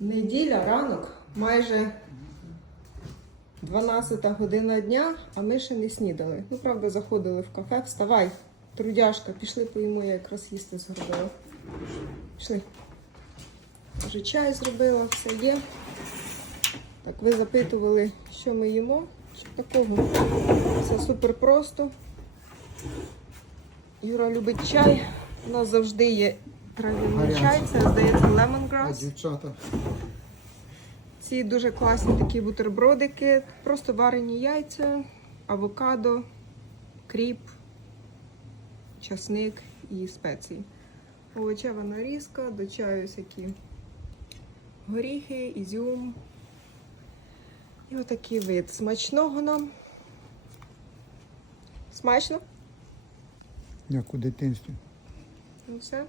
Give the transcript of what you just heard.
Неділя, ранок, майже 12 година дня, а ми ще не снідали. Ну, правда, заходили в кафе. Вставай, трудяшка, пішли поїмо, я якраз їсти зробила. Пішли. Вже чай зробила, все є. Так, ви запитували, що ми їмо. Що такого? Все супер просто. Юра любить чай. У нас завжди є трав'яний чай, це здається lemongrass. дівчата. Ці дуже класні такі бутербродики, просто варені яйця, авокадо, кріп, часник і спеції. Овочева нарізка, до чаю всякі горіхи, ізюм. І отакий вид. Смачного нам. Смачно? Як у дитинстві. Ну все.